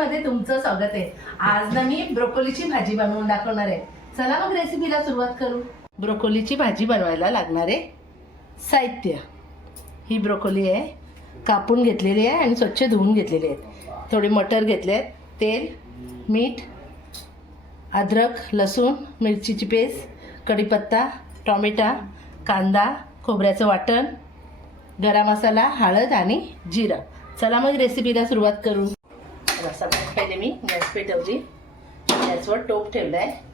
मध्ये तुमचं स्वागत आहे. आज ना मी ब्रोकोलीची भाजी बनवून दाखवणार आहे. चला मग रेसिपीला सुरुवात करू. ब्रोकोलीची भाजी बनवायला लागणारे साहित्य. ही ब्रोकोली आहे. कापून घेतलेली आहे आणि स्वच्छ धुवून घेतलेली आहेत थोडे मटर घेतले आहेत. तेल मीठ अद्रक लसूण मिरचीची पेस्ट कढीपत्ता टॉमेटा कांदा खोबऱ्याचं वाटण गरम मसाला हळद आणि जिरं. चला मग रेसिपीला सुरुवात करू. सगळ्यात पहिले मी गॅस पेटवली गॅसवर टोप ठेवला आहे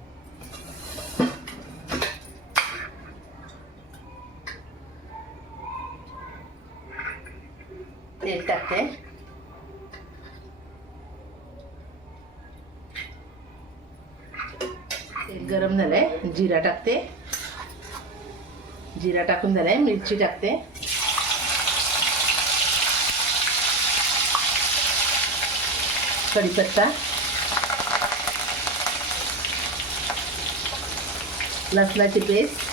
तेल टाकते. तेल गरम झालंय जिरा टाकते. जिरा टाकून झालाय मिरची टाकते. कढीपत्ता. लसणाची पेस्ट.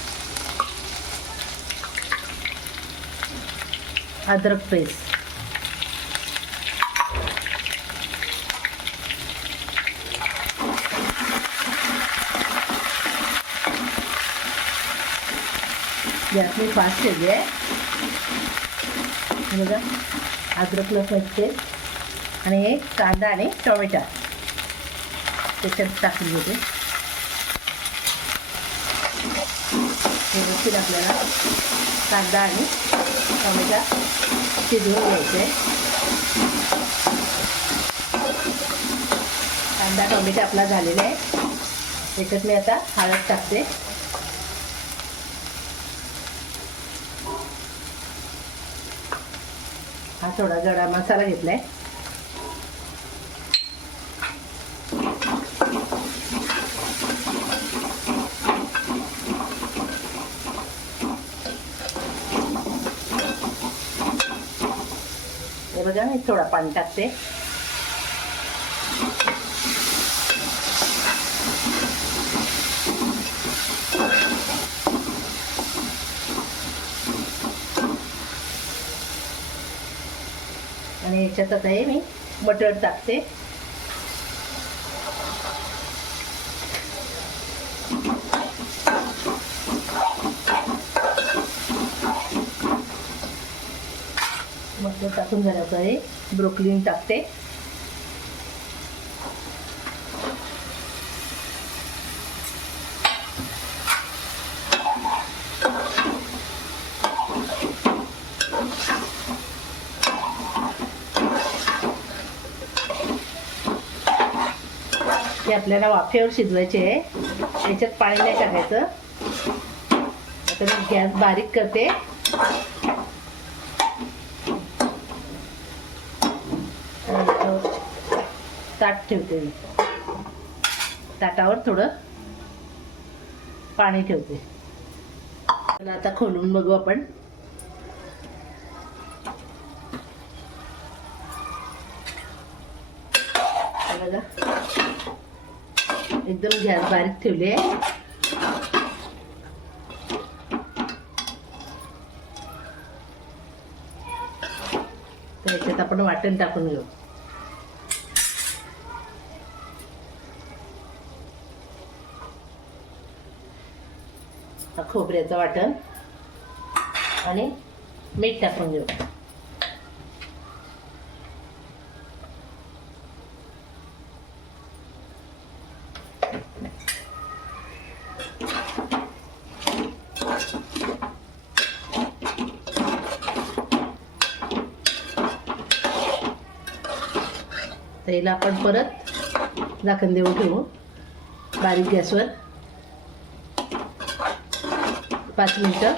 अद्रक पेस्ट. यात मी पाच ठेवली आहे. बघा अद्रक लसणाची पेस्ट. आणि हे कांदा आणि टोमॅटो. त्याच्यात टाकून घेते. व्यवस्थित आपल्याला. कांदा आणि टोमॅटो शिजवून घ्यायचे. आहे कांदा टोमॅटो आपला झालेला आहे. त्याच्यात मी आता हळद टाकते. हा थोडा गडा मसाला घेतला आहे जाऊ मी थोडा पाणी टाकते आणि याच्यात आता हे मी बटर टाकते मस्त टाकून झाल्याचं आहे ब्रोकलीन टाकते. ते आपल्याला वाफेवर शिजवायचे आहे. त्याच्यात पाणी नाही टाकायचं. आता मी गॅस बारीक करते आणि याच्यावर ताट ठेवते मी. ताटावर थोडं पाणी ठेवते. आता खोलून बघू आपण. बघा. एकदम गॅस बारीक ठेवली आहे. त्याच्यात आपण वाटण टाकून घेऊ. खोबऱ्याचं वाटण. आणि मीठ टाकून घेऊ. तर याला आपण परत झाकण देऊन ठेवू. बारीक गॅसवर. पाच मिनटं.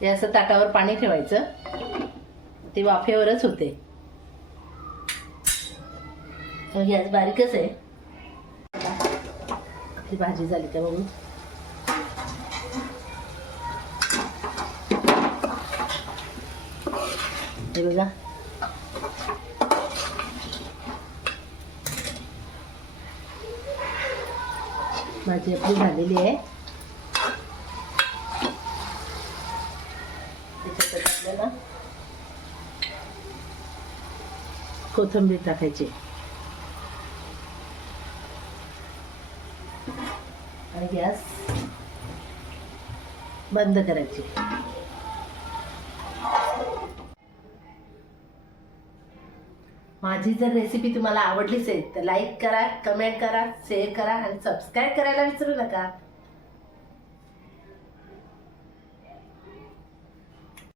हे असं ताटावर पाणी ठेवायचं. ते वाफेवरच होते. गॅस बारीकच आहे. ही भाजी झाली का बघू? हे बघा. माझी आपली झालेली आहे त्याच्यात आपल्याला कोथंबीर टाकायची आणि गॅस बंद करायची माझी जर रेसिपी तुम्हाला आवडलीच आहे तर लाईक करा कमेंट करा शेअर करा आणि सबस्क्राईब करायला विसरू नका.